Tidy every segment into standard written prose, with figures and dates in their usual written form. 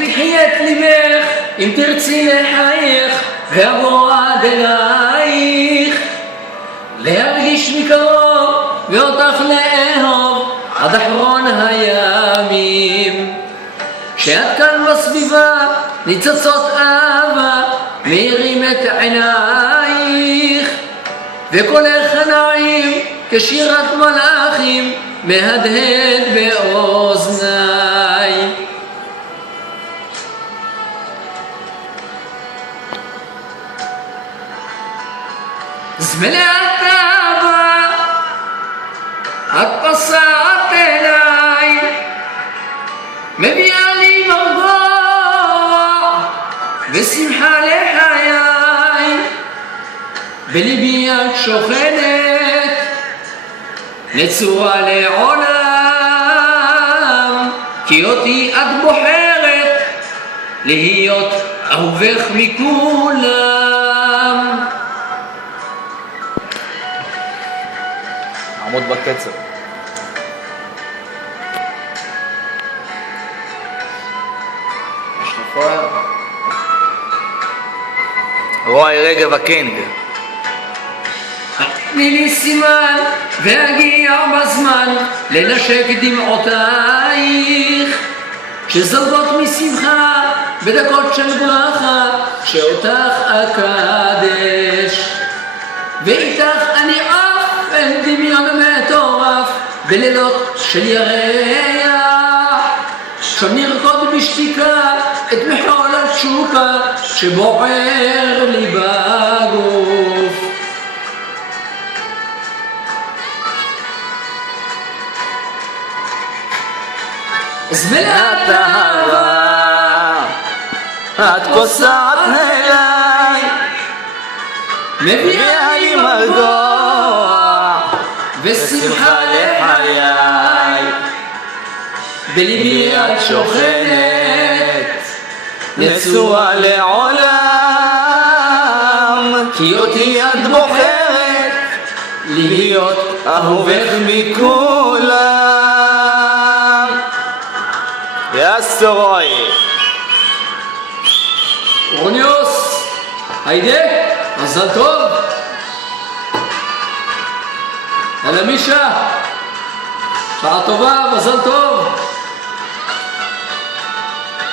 פתחי את ליבך, אם תרצי לחייך, ואבוא עד אלייך. להרגיש מקרוב, ואותך לאהוב, עד אחרון הימים. כשאת כאן בסביבה, ניצוצות אהבה, מאירים את עינייך. וקולך הנעים, כשירת מלאכים, מהדהד באוזניי. זמלת אהבה, את פסעת אליי, מביאה לי מרגוע ושמחה לחיי. בליבי את שוכנת, נצורה לעולם, כי אותי את בוחרת להיות אהובך מכולם. עמוד בקצב. רועי רגב הקינג. תני לי סימן והגיע בזמן לנשק דמעותייך, שזולגות משמחה בדקות של ברכה, שאותך אקדש. ואיתך אני עף אל דמיון מטורף בלילות של ירח, שם נרקוד בשתיקה את מחול התשוקה שבוער לי בגוף. זמלת אהבה, את פוסעת אליי, מביאה לי מרגוע ושמחה לחיי. בליבי את שוכנת, נצורה לעולם, כי אותי את בוחרת להיות אהובך מכולם. יסרוי רוניוס, היידה, מזל טוב. הלאה מישה, שעה טובה, מזל טוב.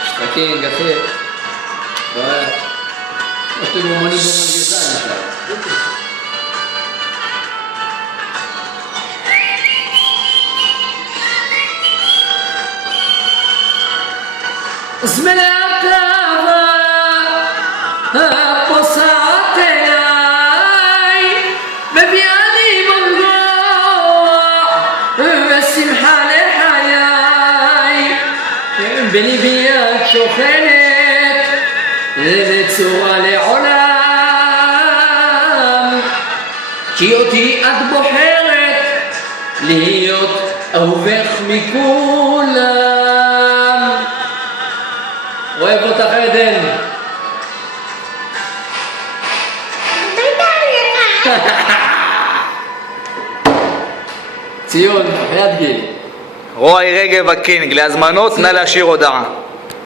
שתקין, גפה. ביי. אתם אומנים במגזן עכשיו. זמלת אהבה, פוסעת אליי, מביאה לי מרגוע ושמחה לחיי. בליבי את שוכנת, נצורה לעולם, כי אותי את בוחרת להיות אהובך מכולם. אוהב אותך עדן. ציון, חיית גיל. רועי רגב הקינג. להזמנות נא להשאיר הודעה.